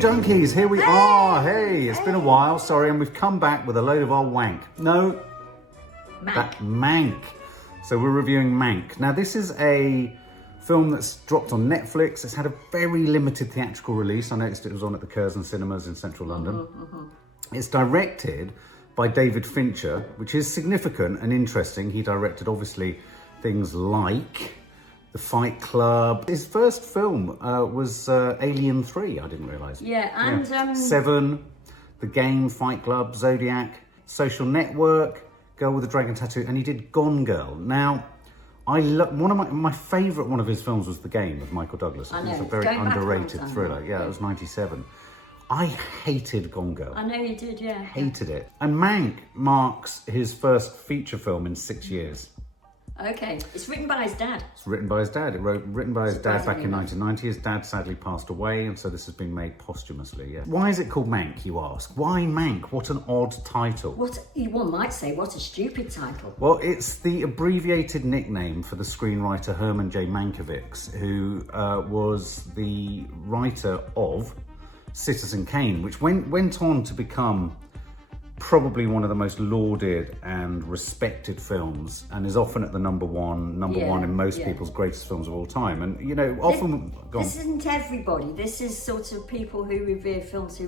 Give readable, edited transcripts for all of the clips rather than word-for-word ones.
Film Junkies, here we are. Hey, it's been a while, sorry, and we've come back with a load of old wank. No, Mank. So we're reviewing Mank. Now this is a film that's dropped on Netflix. It's had a very limited theatrical release. I noticed it was on at the Curzon Cinemas in central London. It's directed by David Fincher, which is significant and interesting. He directed, obviously, things like The Fight Club. His first film was Alien 3, I didn't realise. Yeah, and... Seven, The Game, Fight Club, Zodiac, Social Network, Girl with a Dragon Tattoo, and he did Gone Girl. Now, I love one of my favourite one of his films was The Game with Michael Douglas. It was a very underrated thriller. Yeah, it was 97. I hated Gone Girl. I know you did, yeah. Hated it. And Mank marks his first feature film in 6 years. Okay, it's written by his dad. It's written by his dad. Written by his dad back in 1990. His dad sadly passed away, and so this has been made posthumously, yeah. Why is it called Mank, you ask? Why Mank? What an odd title. One might say, what a stupid title. Well, it's the abbreviated nickname for the screenwriter Herman J. Mankiewicz, who was the writer of Citizen Kane, which went on to become probably one of the most lauded and respected films, and is often at the number one in most people's greatest films of all time. And you know, often this isn't everybody. This is sort of people who revere films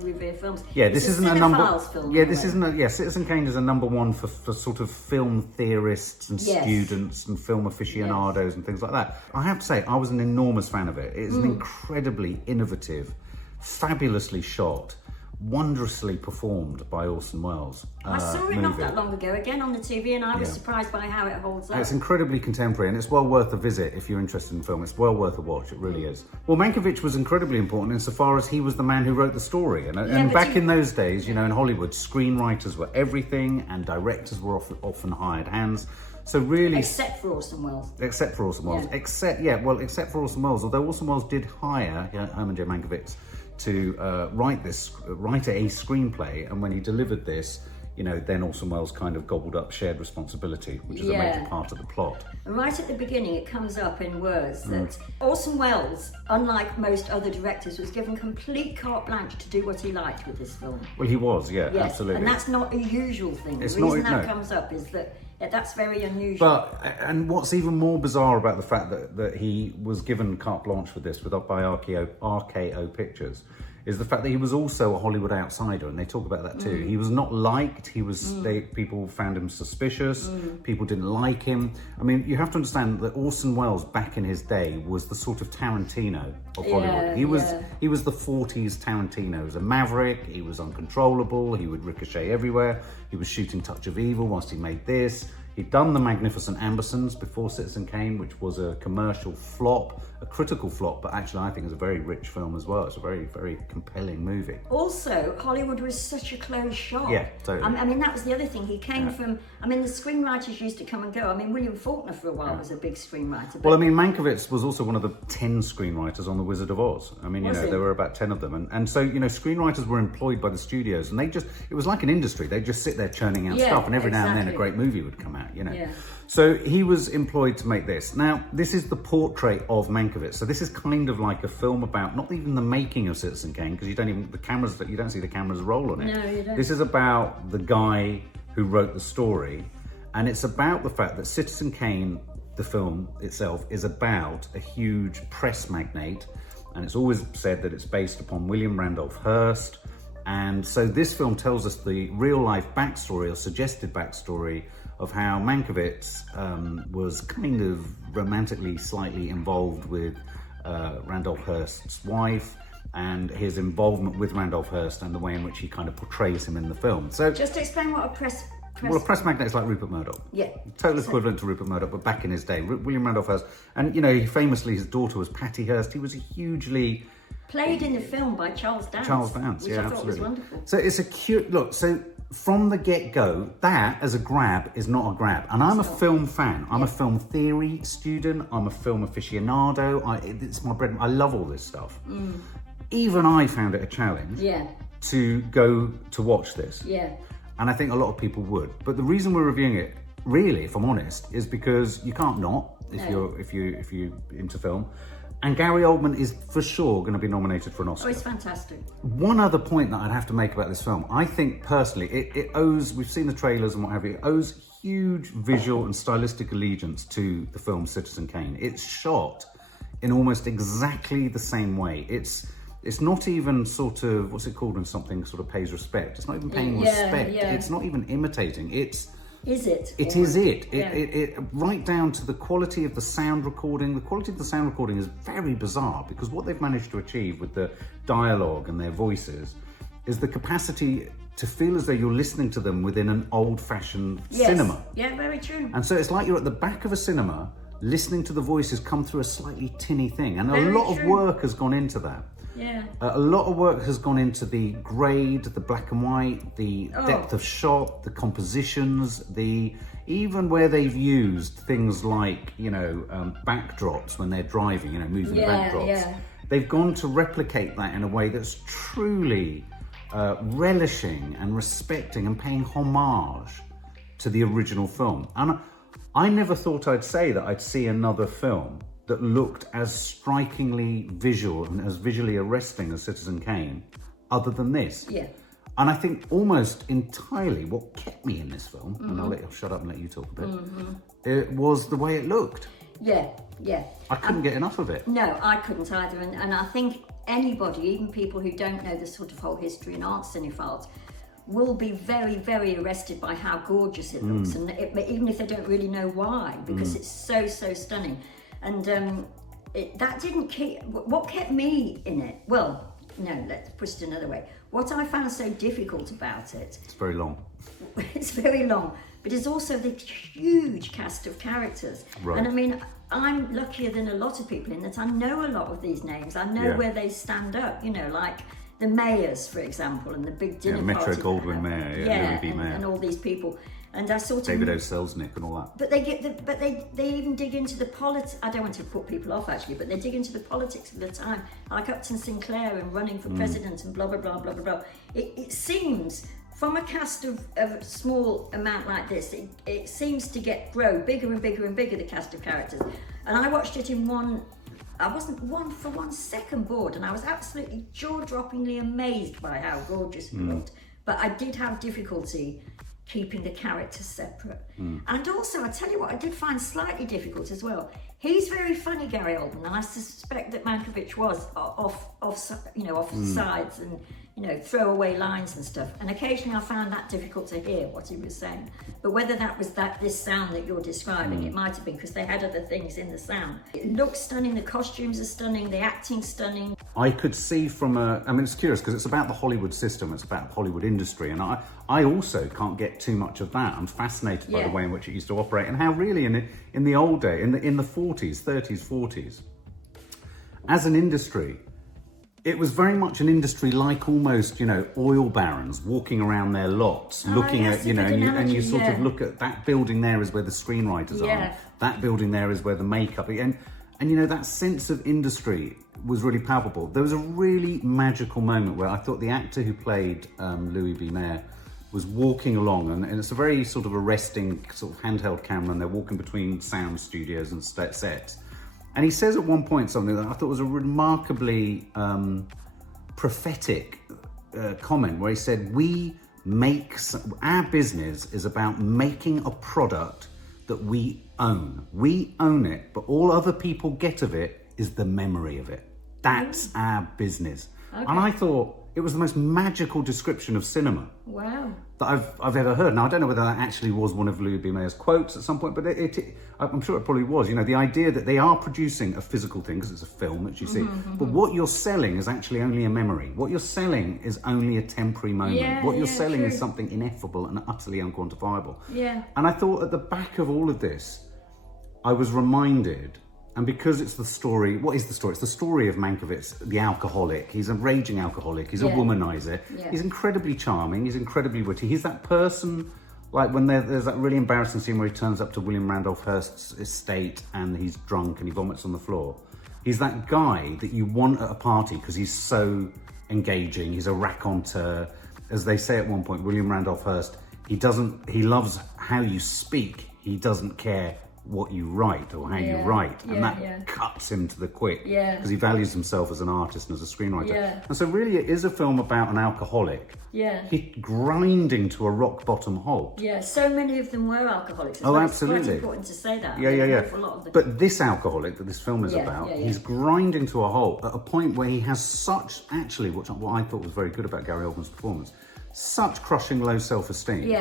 Yeah, this isn't a number. Film, yeah, this isn't a. Yeah, Citizen Kane is a number one for sort of film theorists and students and film aficionados and things like that. I have to say, I was an enormous fan of it. It's an incredibly innovative, fabulously shot, wondrously performed by Orson Welles. I saw it not that long ago, again on the TV, and I was surprised by how it holds up. It's incredibly contemporary, and it's well worth a visit if you're interested in film. It's well worth a watch, it really is. Well, Mankiewicz was incredibly important insofar as he was the man who wrote the story. And back in those days, you know, in Hollywood, screenwriters were everything, and directors were often hired hands. So really... Except for Orson Welles. Except for Orson Welles. Yeah. Except for Orson Welles, although Orson Welles did hire Herman J. Mankiewicz to write a screenplay, and when he delivered this, you know, then Orson Welles kind of gobbled up shared responsibility, which is a major part of the plot. And right at the beginning, it comes up in words that Orson Welles, unlike most other directors, was given complete carte blanche to do what he liked with this film. Well, he was, absolutely. And that's not a usual thing. The reason that comes up is that that's very unusual. And what's even more bizarre about the fact that he was given carte blanche for this by RKO Pictures is the fact that he was also a Hollywood outsider, and they talk about that too. He was not liked. People found him suspicious. People didn't like him. I mean, you have to understand that Orson Welles back in his day was the sort of Tarantino of Hollywood. He was the 40s Tarantino. He was a maverick. He was uncontrollable. He would ricochet everywhere. He was shooting Touch of Evil whilst he made this. He'd done The Magnificent Ambersons before Citizen Kane, which was a commercial flop, a critical flop, but actually I think it's a very rich film as well. It's a very, very compelling movie. Also, Hollywood was such a closed shop. Yeah, totally. I mean, that was the other thing. He came from, I mean, the screenwriters used to come and go. I mean, William Faulkner for a while was a big screenwriter. But... Well, I mean, Mankiewicz was also one of the 10 screenwriters on The Wizard of Oz. I mean, there were about 10 of them. And so, you know, screenwriters were employed by the studios, and it was like an industry. They'd just sit there churning out stuff, and every now and then a great movie would come out, you know. Yeah. So he was employed to make this. Now, this is the portrait of Mankiewicz. So this is kind of like a film about not even the making of Citizen Kane, because you don't see the cameras roll on it. No, you don't. This is about the guy who wrote the story, and it's about the fact that Citizen Kane, the film itself, is about a huge press magnate, and it's always said that it's based upon William Randolph Hearst. And so this film tells us the real-life backstory or suggested backstory of how Mankiewicz was kind of romantically slightly involved with Randolph Hearst's wife, and his involvement with Randolph Hearst and the way in which he kind of portrays him in the film. So just to explain what a press... Well, a press magnate is like Rupert Murdoch. Yeah. Total equivalent to Rupert Murdoch, but back in his day. William Randolph Hearst. And, you know, famously his daughter was Patty Hearst. He was a hugely... Played in the film by Charles Dance. Charles Dance, which I thought was wonderful. So it's a cute... Look, so from the get-go, that as a grab is not a grab. And I'm a film fan. I'm a film theory student. I'm a film aficionado. It's my bread. I love all this stuff. Even I found it a challenge to go to watch this. Yeah. And I think a lot of people would. But the reason we're reviewing it, really, if I'm honest, is because you can't not if you're into film. And Gary Oldman is for sure going to be nominated for an Oscar. Oh, it's fantastic. One other point that I'd have to make about this film, I think personally, it owes, we've seen the trailers and what have you, it owes huge visual and stylistic allegiance to the film Citizen Kane. It's shot in almost exactly the same way. It's not even sort of, what's it called when something sort of pays respect? It's not even paying respect. Yeah. It's not even imitating. Is it? It is it. It right down to the quality of the sound recording. The quality of the sound recording is very bizarre because what they've managed to achieve with the dialogue and their voices is the capacity to feel as though you're listening to them within an old-fashioned cinema. Yeah, very true. And so it's like you're at the back of a cinema listening to the voices come through a slightly tinny thing. And very a lot true. of work has gone into that. Yeah. A lot of work has gone into the grade, the black and white, the depth of shot, the compositions, even where they've used things like, backdrops when they're driving, moving backdrops. Yeah. They've gone to replicate that in a way that's truly relishing and respecting and paying homage to the original film. And I never thought I'd say that I'd see another film that looked as strikingly visual and as visually arresting as Citizen Kane, other than this. Yeah. And I think almost entirely what kept me in this film, and I'll shut up and let you talk a bit, it was the way it looked. Yeah. I couldn't get enough of it. No, I couldn't either. And I think anybody, even people who don't know the sort of whole history and aren't cinephiles, will be very, very arrested by how gorgeous it looks, and even if they don't really know why, because it's so stunning. And that didn't keep. What kept me in it? Well, no, let's put it another way. What I found so difficult about it. It's very long. It's very long, but it's also the huge cast of characters. Right. And I mean, I'm luckier than a lot of people in that I know a lot of these names. I know where they stand up. Like the mayors, for example, and the big dinner party. Metro Goldwyn Mayor, Louis B. Mayer, and all these people. And I sort of David O. Selznick and all that. But they even dig into the politics. I don't want to put people off actually, but they dig into the politics of the time, like Upton Sinclair and running for president and blah blah blah blah blah blah. It seems from a cast of a small amount like this, it seems to grow bigger and bigger and bigger, the cast of characters. And I watched it in one. I wasn't for 1 second bored, and I was absolutely jaw-droppingly amazed by how gorgeous it looked. But I did have difficulty keeping the characters separate. And also, I tell you what, I did find slightly difficult as well. He's very funny, Gary Oldman, and I suspect that Mankiewicz was off the sides and throwaway lines and stuff. And occasionally, I found that difficult to hear what he was saying. But whether that was this sound that you're describing, it might have been because they had other things in the sound. It looks stunning. The costumes are stunning. The acting's stunning. I could see it's curious because it's about the Hollywood system, it's about the Hollywood industry, and I also can't get too much of that. I'm fascinated by the way in which it used to operate and how really in the old day, in the 40s, 30s, 40s, as an industry, it was very much an industry like almost, oil barons walking around their lots, looking at, and you sort of look at that building there is where the screenwriters are, that building there is where the makeup, and that sense of industry was really palpable. There was a really magical moment where I thought the actor who played Louis B. Mayer was walking along, and it's a very sort of arresting sort of handheld camera, and they're walking between sound studios and sets. And he says at one point something that I thought was a remarkably prophetic comment, where he said, our business is about making a product that we own. We own it, but all other people get of it is the memory of it. That's our business. Okay. And I thought it was the most magical description of cinema. Wow. That I've ever heard. Now, I don't know whether that actually was one of Louis B. Mayer's quotes at some point, but I'm sure it probably was. The idea that they are producing a physical thing, because it's a film that you see, but what you're selling is actually only a memory. What you're selling is only a temporary moment. What you're selling is something ineffable and utterly unquantifiable. Yeah. And I thought at the back of all of this, I was reminded, and because it's the story, what is the story? It's the story of Mankiewicz, the alcoholic. He's a raging alcoholic. He's a womanizer. Yeah. He's incredibly charming. He's incredibly witty. He's that person, like when there's that really embarrassing scene where he turns up to William Randolph Hearst's estate and he's drunk and he vomits on the floor. He's that guy that you want at a party because he's so engaging. He's a raconteur. As they say at one point, William Randolph Hearst, he loves how you speak. He doesn't care what you write or how you write, and that cuts him to the quick because he values himself as an artist and as a screenwriter. And so really it is a film about an alcoholic grinding to a rock bottom halt. So many of them were alcoholics. Absolutely. It's quite important to say that. But this alcoholic that this film is about, he's grinding to a halt at a point where he has such, actually, what I thought was very good about Gary Oldman's performance, such crushing low self-esteem.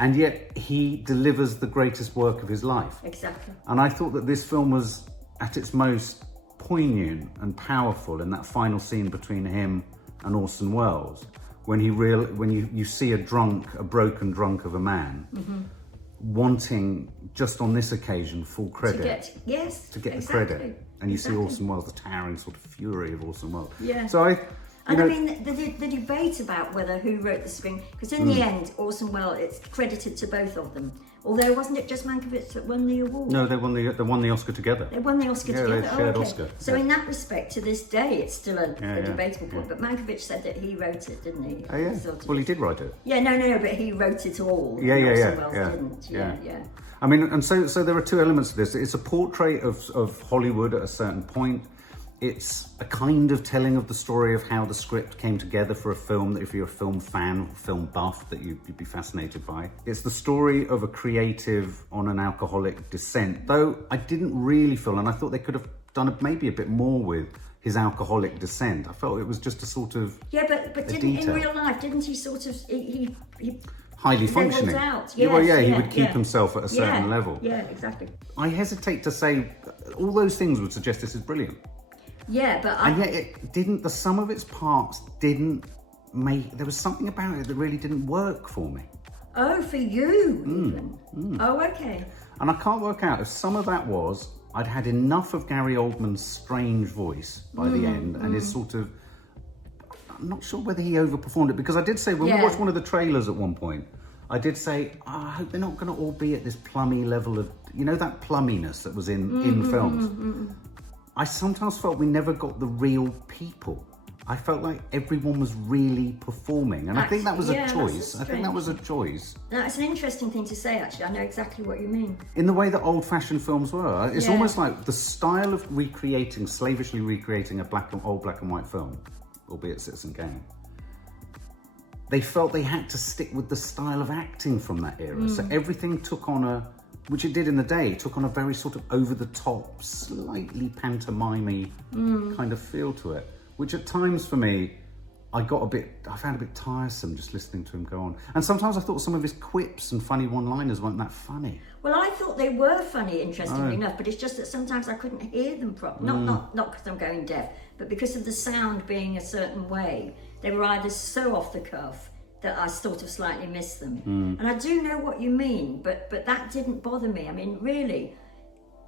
And yet he delivers the greatest work of his life. Exactly. And I thought that this film was at its most poignant and powerful in that final scene between him and Orson Welles, when you see a broken drunk of a man wanting, just on this occasion, full credit. To get the credit. And you see Orson Welles, the towering sort of fury of Orson Welles. So I mean, the debate about who wrote the screen, because in the end, Orson Welles, it's credited to both of them. Although, wasn't it just Mankiewicz that won the award? No, they won the Oscar together. They won the Oscar together. They shared Oscar. So in that respect, to this day, it's still a debatable point. But Mankiewicz said that he wrote it, didn't he? Oh, yeah. Well, he did write it. No, but he wrote it all. Orson Welles didn't. I mean, and so there are two elements to this. It's a portrait of Hollywood at a certain point. It's a kind of telling of the story of how the script came together for a film that if you're a film fan or film buff that you'd be fascinated by. It's the story of a creative on an alcoholic descent, though I didn't really feel, and I thought they could have done maybe a bit more with his alcoholic descent. I felt it was just a sort of but didn't in real life, didn't he sort of, he highly functioning. Out. He would keep himself at a certain level. Yeah, exactly. I hesitate to say, all those things would suggest this is brilliant. Yeah, but and yet it didn't. The sum of its parts didn't make. There was something about it that really didn't work for me. Oh, for you, even. Oh, okay. And I can't work out if some of that was I'd had enough of Gary Oldman's strange voice by the end, and his sort of. I'm not sure whether he overperformed it, because I did say when we watched one of the trailers at one point, I did say, I hope they're not going to all be at this plummy level of, that plumminess that was in films. I sometimes felt we never got the real people. I felt like everyone was really performing, and I think that was a choice. I think that was a choice. No, it's an interesting thing to say, actually. I know exactly what you mean. In the way that old-fashioned films were, it's almost like the style of slavishly recreating old black and white film, albeit Citizen Kane. They felt they had to stick with the style of acting from that era, so everything took on which it did in the day, it took on a very sort of over-the-top, slightly pantomime-y kind of feel to it, which at times for me, I found a bit tiresome just listening to him go on. And sometimes I thought some of his quips and funny one-liners weren't that funny. Well, I thought they were funny, interestingly enough, but it's just that sometimes I couldn't hear them properly. Not because I'm going deaf, but because of the sound being a certain way. They were either so off the cuff that I sort of slightly missed them. And I do know what you mean, but that didn't bother me. I mean, really,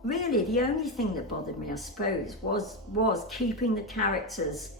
the only thing that bothered me, I suppose, was keeping the characters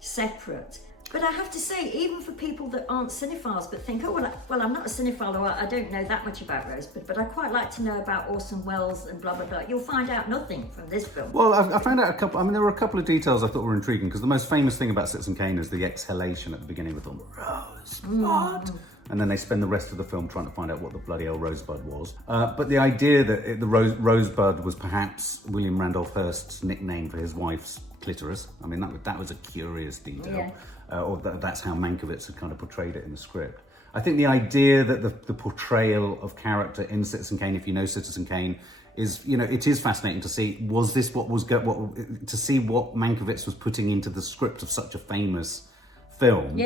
separate. But I have to say, even for people that aren't cinephiles but think, well, I'm not a cinephile, or I don't know that much about Rosebud, but I'd quite like to know about Orson Welles and blah, blah, blah. You'll find out nothing from this film. Well, I found out there were a couple of details I thought were intriguing, because the most famous thing about Citizen Kane is the exhalation at the beginning of the film, Rosebud. And then they spend the rest of the film trying to find out what the bloody hell Rosebud was. But the idea that the Rosebud was perhaps William Randolph Hearst's nickname for his wife's clitoris, I mean, that was a curious detail. Or that's how Mankiewicz had kind of portrayed it in the script. I think the idea that the portrayal of character in Citizen Kane, if you know Citizen Kane, is, it is fascinating to see, was this to see what Mankiewicz was putting into the script of such a famous film,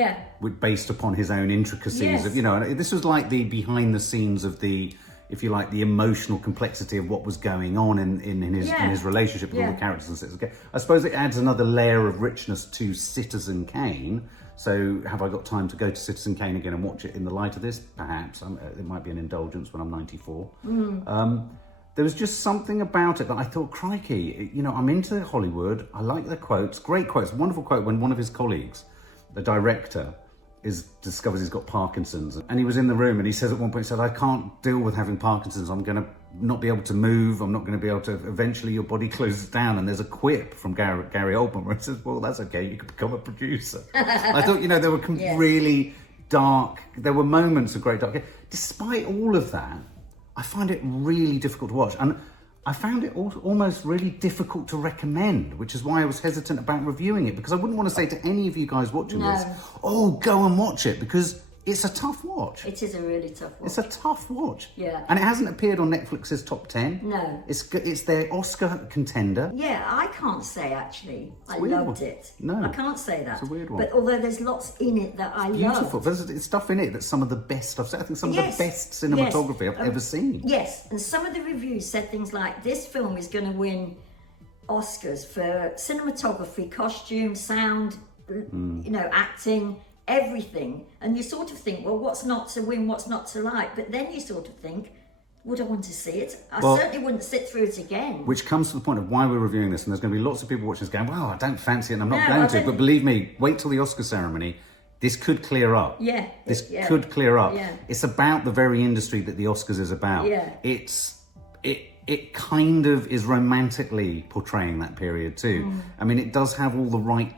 based upon his own intricacies of, and this was like the behind the scenes of the, if you like, the emotional complexity of what was going on in his relationship with all the characters in Citizen Kane. I suppose it adds another layer of richness to Citizen Kane. So have I got time to go to Citizen Kane again and watch it in the light of this? Perhaps. It might be an indulgence when I'm 94. There was just something about it that I thought, crikey, I'm into Hollywood. I like the quotes, great quotes. A wonderful quote when one of his colleagues, the director, discovers he's got Parkinson's, and he was in the room and he says at one point, he said, I can't deal with having Parkinson's, I'm going to not be able to move, I'm not going to be able to, eventually your body closes down. And there's a quip from Gary Oldman where he says, well, that's okay, you could become a producer. I thought, there were really dark, there were moments of great dark. Despite all of that, I find it really difficult to watch. And I found it almost really difficult to recommend, which is why I was hesitant about reviewing it, because I wouldn't want to say to any of you guys watching this, oh, go and watch it, because it's a tough watch. It is a really tough watch. It's a tough watch. Yeah. And it hasn't appeared on Netflix's top 10. No. It's their Oscar contender. Yeah, I can't say actually I loved it. No. I can't say that. It's a weird one. But although there's lots in it that I love. Beautiful. There's stuff in it that's some of the best I've seen. I think some of the best cinematography I've ever seen. Yes, and some of the reviews said things like, this film is going to win Oscars for cinematography, costume, sound, acting, everything. And you sort of think, well, what's not to win, what's not to like? But then you sort of think, would I want to see it? I certainly wouldn't sit through it again. Which comes to the point of why we're reviewing this, and there's going to be lots of people watching this going, well, I don't fancy it and I'm not going to. But believe me, wait till the Oscar ceremony. This could clear up. Yeah. This could clear up. Yeah. It's about the very industry that the Oscars is about. Yeah. It kind of is romantically portraying that period too. I mean, it does have all the right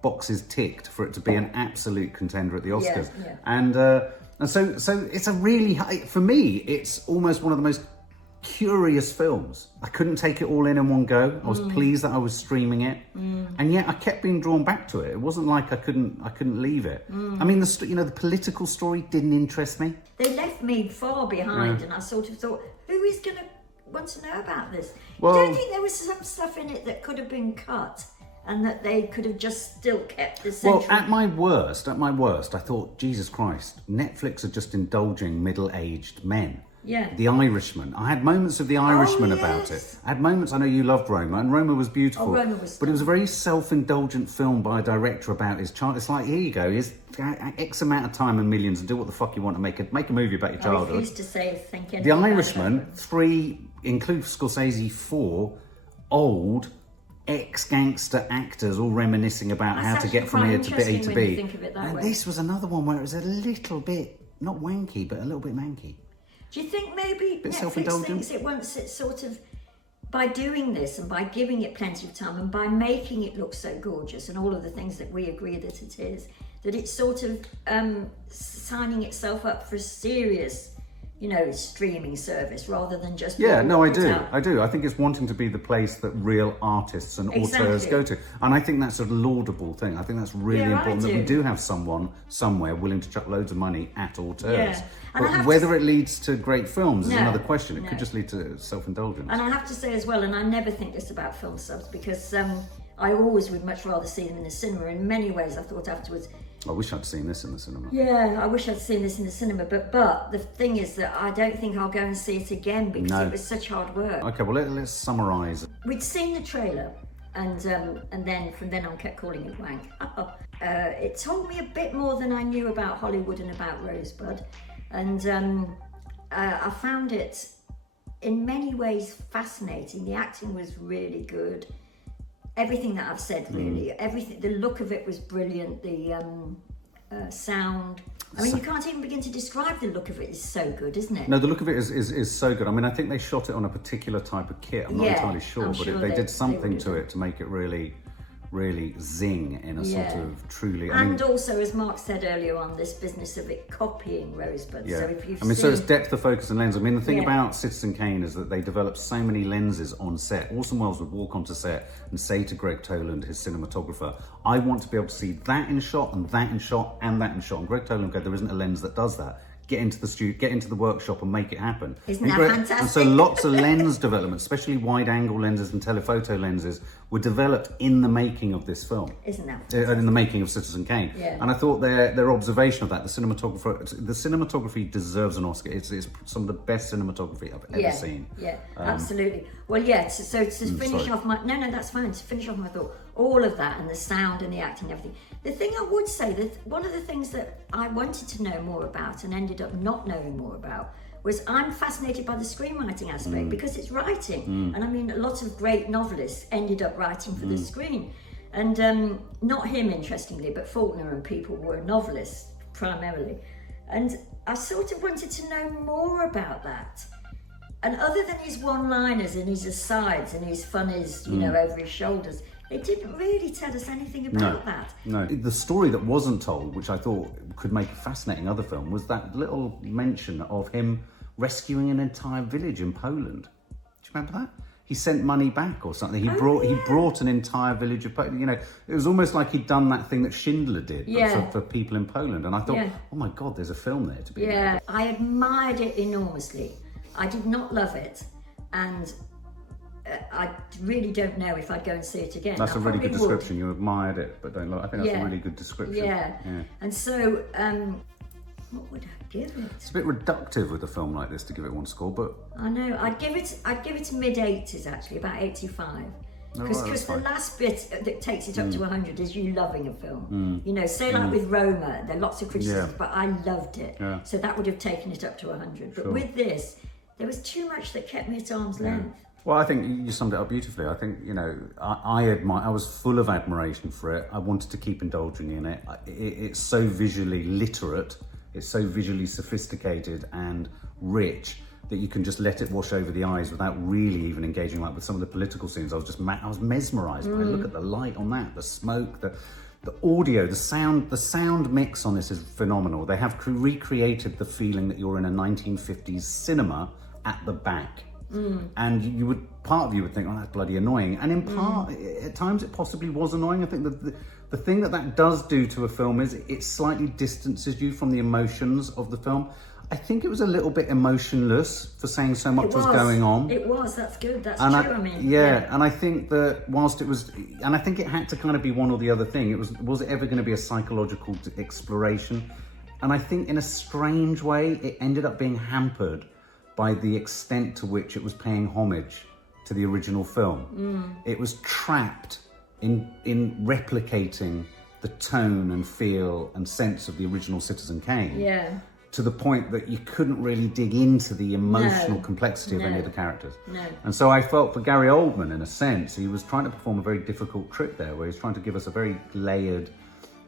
boxes ticked for it to be an absolute contender at the Oscars. Yeah. And so it's a really, for me, it's almost one of the most curious films. I couldn't take it all in one go. I was pleased that I was streaming it, and yet I kept being drawn back to it. It wasn't like I couldn't leave it. I mean, the political story didn't interest me. They left me far behind, and I sort of thought, who is going to want to know about this? Well, you don't think there was some stuff in it that could have been cut? And that they could have just still kept the century. Well, at my worst, I thought, Jesus Christ, Netflix are just indulging middle-aged men. Yeah. The Irishman. I had moments of The Irishman about it. I had moments, I know you loved Roma, and Roma was beautiful. Roma was but it was a very self-indulgent film by a director about his child. It's like, here you go, here's X amount of time and millions and do what the fuck you want to make a movie about your childhood. I refuse to say anything. The Irishman, 3, include Scorsese, 4, old ex-gangster actors all reminiscing about how to get from here to A to B. And this was another one where it was a little bit, not wanky, but a little bit manky. Do you think maybe Netflix thinks it wants it sort of, by doing this and by giving it plenty of time and by making it look so gorgeous and all of the things that we agree that it is, that it's sort of signing itself up for a serious, streaming service rather than just... Yeah, no, I do. I think it's wanting to be the place that real artists and auteurs go to. And I think that's a laudable thing. I think that's really important that we do have someone somewhere willing to chuck loads of money at auteurs. Yeah. But whether it leads to great films is another question. It could just lead to self-indulgence. And I have to say as well, and I never think this about film subs, because I always would much rather see them in the cinema. In many ways, I thought afterwards... I wish I'd seen this in the cinema. Yeah, I wish I'd seen this in the cinema. But the thing is that I don't think I'll go and see it again because it was such hard work. Okay, well, let's summarise. We'd seen the trailer, and then from then on kept calling it wank. It told me a bit more than I knew about Hollywood and about Rosebud. And I found it in many ways fascinating. The acting was really good. Everything that I've said, really. Everything. The look of it was brilliant. The sound. I mean, you can't even begin to describe the look of it. It's so good, isn't it? No, the look of it is so good. I mean, I think they shot it on a particular type of kit. I'm not entirely sure, but they did something to it to make it really zing in a sort of truly... And also, as Mark said earlier on, this business of it copying Rosebud. Yeah. So if you've so it's depth of focus and lens. I mean, the thing about Citizen Kane is that they developed so many lenses on set. Orson Welles would walk onto set and say to Greg Toland, his cinematographer, I want to be able to see that in shot and that in shot and that in shot. And Greg Toland would go, there isn't a lens that does that. Get into the studio, get into the workshop and make it happen. Isn't that fantastic? And so lots of lens development, especially wide-angle lenses and telephoto lenses, were developed in the making of this film. Isn't that in the making of Citizen Kane. Yeah. And I thought their observation of that, the cinematography deserves an Oscar. It's some of the best cinematography I've ever seen. Yeah, absolutely. Well, so to finish off my... No, that's fine. To finish off my thought, all of that and the sound and the acting and everything. The thing I would say, that one of the things that I wanted to know more about and ended up not knowing more about was I'm fascinated by the screenwriting aspect because it's writing. And I mean, a lot of great novelists ended up writing for the screen. And not him, interestingly, but Faulkner and people were novelists primarily. And I sort of wanted to know more about that. And other than his one-liners and his asides and his funnies, over his shoulders, they didn't really tell us anything about that. No. The story that wasn't told, which I thought could make a fascinating other film, was that little mention of him rescuing an entire village in Poland. Do you remember that? He sent money back or something. He brought an entire village of Poland. You know, it was almost like he'd done that thing that Schindler did for people in Poland. And I thought, oh my God, there's a film there to be made. Yeah, I admired it enormously. I did not love it, and I really don't know if I'd go and see it again. That's a really good would. description. You admired it, but don't love it. I think that's a really good description. Yeah. And so, what would I give it? It's a bit reductive with a film like this to give it one score, but I know. I'd give it mid-80s actually, about 85. Because the last bit that takes it up to 100 is you loving a film. You know, say like with Roma, there are lots of criticisms, but I loved it. So that would have taken it up to 100. But with this, there was too much that kept me at arm's length. Well, I think you summed it up beautifully. I think, you know, I was full of admiration for it. I wanted to keep indulging in it. It's so visually literate, it's so visually sophisticated and rich that you can just let it wash over the eyes without really even engaging. Like with some of the political scenes, I was mesmerised by it. Look at the light on that, the smoke, the audio, the sound mix on this is phenomenal. They have recreated the feeling that you're in a 1950s cinema at the back. And part of you would think, oh, that's bloody annoying. And in part, at times it possibly was annoying. I think the thing that does do to a film is it slightly distances you from the emotions of the film. I think it was a little bit emotionless for saying so much was going on. It was, that's good, that's true, and I think that whilst it was, and I think it had to kind of be one or the other thing. Was it ever going to be a psychological exploration? And I think in a strange way, it ended up being hampered by the extent to which it was paying homage to the original film. It was trapped in replicating the tone and feel and sense of the original Citizen Kane. Yeah. To the point that you couldn't really dig into the emotional complexity of any of the characters. And so I felt for Gary Oldman, in a sense, he was trying to perform a very difficult trick there, where he's trying to give us a very layered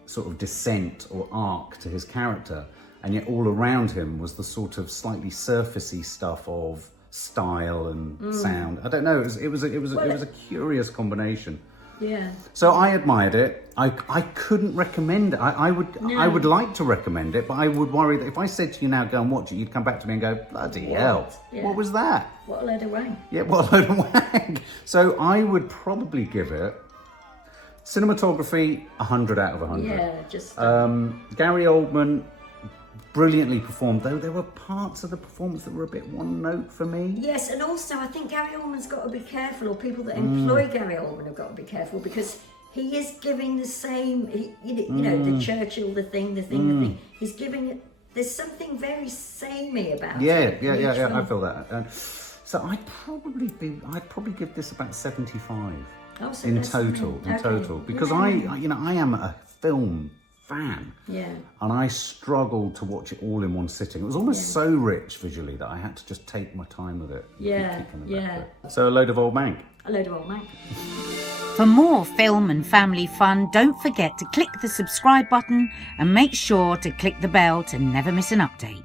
sort of descent or arc to his character. And yet all around him was the sort of slightly surfacey stuff of style and sound. I don't know. It was a curious combination. Yeah. So I admired it. I couldn't recommend it. I would like to recommend it, but I would worry that if I said to you now, go and watch it, you'd come back to me and go, bloody hell, what was that? What a load of wank. Yeah, what a load of wank. So I would probably give it cinematography 100 out of 100. Yeah, just Gary Oldman brilliantly performed, though there were parts of the performance that were a bit one note for me. Yes, and also I think Gary Oldman's got to be careful, or people that employ Gary Oldman have got to be careful, because he is giving the same, you know, the Churchill, the thing. He's giving it, there's something very samey about it. Yeah, I feel that. So I'd probably give this about 75 in total, because I am a film fan. Yeah. And I struggled to watch it all in one sitting. It was almost so rich visually that I had to just take my time with it. So a load of old Mank. A load of old Mank. For more film and family fun, don't forget to click the subscribe button and make sure to click the bell to never miss an update.